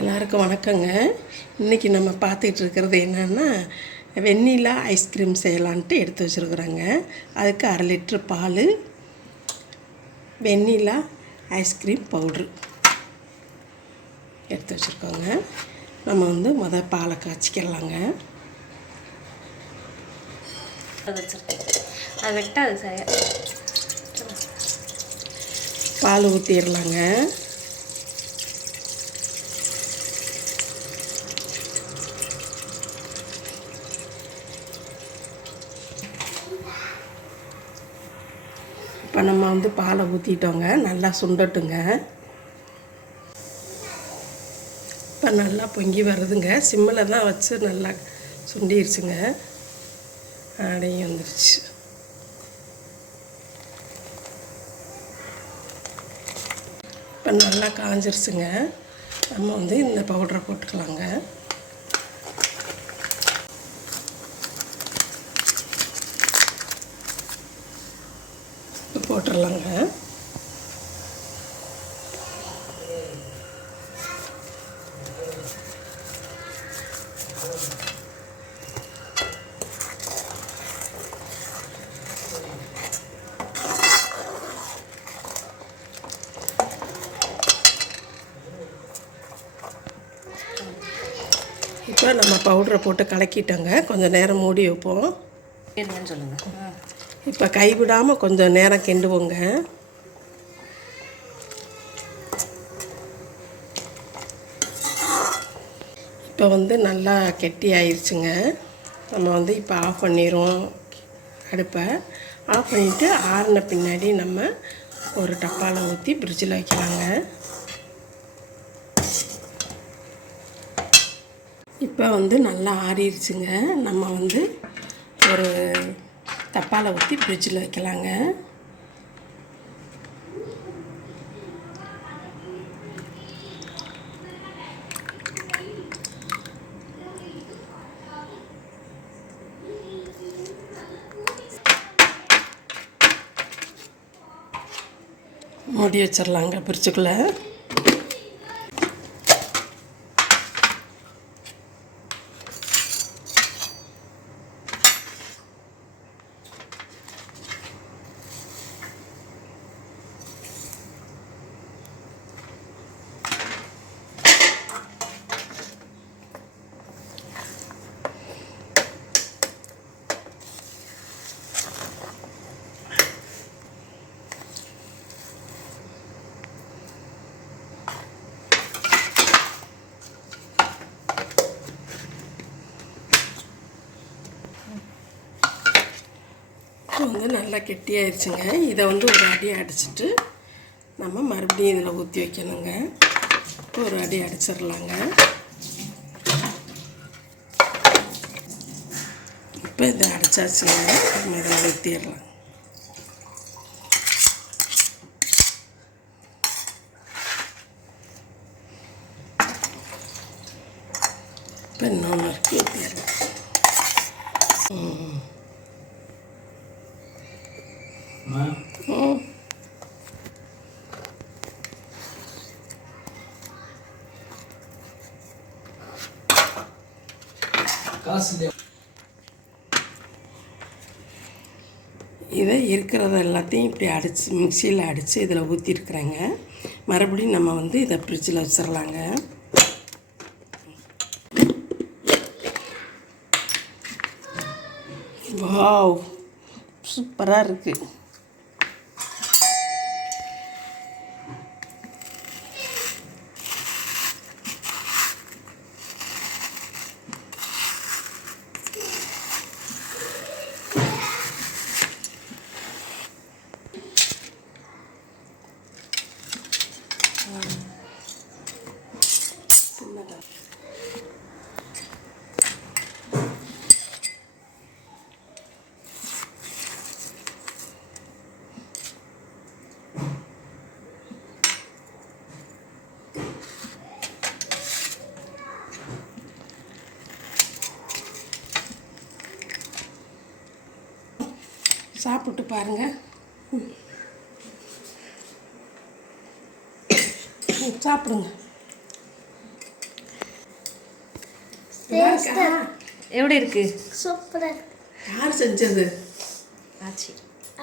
எல்லாருக்கும் வணக்கங்க. இன்றைக்கி நம்ம பார்த்துட்டு இருக்கிறது என்னென்னா வெண்ணிலா ஐஸ்கிரீம் செய்யலான்ட்டு எடுத்து வச்சுருக்குறோங்க. அதுக்கு அரை லிட்ரு பால் வெண்ணிலா ஐஸ்கிரீம் பவுட்ரு எடுத்து வச்சுருக்கோங்க. நம்ம வந்து முத பாலை காய்ச்சிக்கலாங்க. அது வச்சிருக்கேன். அதை விட்டு அது செய்ய பால் ஊற்றிடலாங்க இப்போ நம்ம வந்து பாலை ஊற்றிட்டோங்க நல்லா சுண்டட்டுங்க. இப்போ நல்லா பொங்கி வருதுங்க. சிம்மில் தான் வச்சு நல்லா சுண்டிருச்சுங்க. அடையும் வந்துருச்சு. இப்போ நல்லா காஞ்சிருச்சுங்க. நம்ம வந்து இந்த பவுடரை போட்டுக்கலாங்க. போட்டுடலாங்க இப்போ நம்ம பவுடரை போட்டு கலக்கிட்டோங்க. கொஞ்சம் நேரம் மூடி வைப்போம். என்னன்னு சொல்லுங்கள் இப்போ கைவிடாமல் கொஞ்சம் நேரம் கிண்டுவோங்க. இப்போ வந்து நல்லா கெட்டி ஆயிடுச்சுங்க நம்ம வந்து இப்போ ஆஃப் பண்ணிடுவோம் அடுப்பை. ஆஃப் பண்ணிவிட்டு ஆறின பின்னாடி நம்ம ஒரு டப்பாவில் ஊற்றி ஃப்ரிட்ஜில் வைக்கலாங்க. இப்போ வந்து நல்லா ஆறிடுச்சுங்க நம்ம வந்து ஒரு தப்பால் ஊற்றி ஃப்ரிட்ஜில் வைக்கலாங்க. மூடி வச்சிடலாங்க பிரிச்சுக்குள்ளே இப்போ வந்து நல்லா கெட்டியாயிருச்சுங்க. இதை வந்து ஒரு அடி அடிச்சிட்டு நம்ம மறுபடியும் இதில் ஊற்றி வைக்கணுங்க. ஒரு அடி அடிச்சிடலாங்க இப்போ இதை அடைச்சாச்சுங்க. நம்ம இதில் ஊற்றிடலாம் இப்போ இன்னொன்று ஊற்றிடலாம் ம். இதை இருக்கிறத எல்லாத்தையும் இப்படி அடித்து மிக்சியில் அடித்து இதில் ஊற்றிருக்குறேங்க மறுபடியும் நம்ம வந்து இதை ஃப்ரிட்ஜில் வச்சிடலாங்க வாவ் சூப்பராக இருக்குது சாப்பிட்டு பாருங்க. ம். ம், சாப்பிடுங்க? எப்படி இருக்கு? சூப்பராக யார் செஞ்சது? ஆச்சு.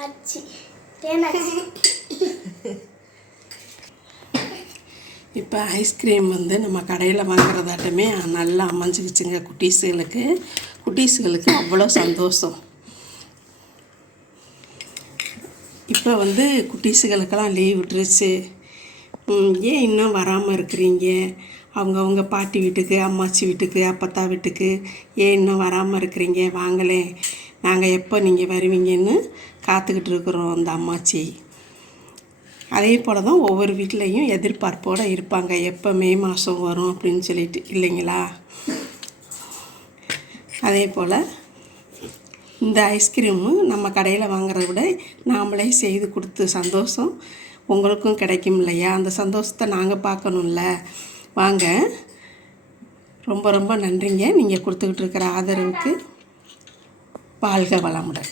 ஆச்சு. தேனாச்சு இப்போ ஐஸ்கிரீம் வந்து நம்ம கடையில் வாங்குறதாட்டமே நல்லா அமைஞ்சிக்கிச்சுங்க குட்டீஸுகளுக்கு. குட்டீஸுகளுக்கு அவ்வளோ சந்தோஷம். இப்போ வந்து குட்டீஸுகளுக்கெல்லாம் லீவ் விட்டுருச்சு. ஏன் இன்னும் வராமல் இருக்கிறீங்க? அவங்கவுங்க பாட்டி வீட்டுக்கு அம்மாச்சி வீட்டுக்கு அப்பத்தா வீட்டுக்கு ஏன் இன்னும் வராமல் இருக்கிறீங்க? வாங்களே. நாங்கள் எப்போ நீங்கள் வருவீங்கன்னு காத்துக்கிட்டு இருக்கிறோம் அந்த அம்மாச்சி. அதே போல் தான் ஒவ்வொரு வீட்லேயும் எதிர்பார்ப்போடு இருப்பாங்க. எப்போ மே மாதம் வரும் அப்படின்னு சொல்லிட்டு இல்லைங்களா? அதே போல் இந்த ஐஸ்கிரீமு நம்ம கடையில் வாங்குறத விட நாமளே செய்து கொடுத்து சந்தோஷம் உங்களுக்கும் கிடைக்கும் இல்லையா? அந்த சந்தோஷத்தை நாங்கள் பார்க்கணும்ல. வாங்க. ரொம்ப ரொம்ப நன்றிங்க. நீங்கள் கொடுத்துக்கிட்டு இருக்கிற ஆதரவுக்கு வாழ்க வளமுடன்.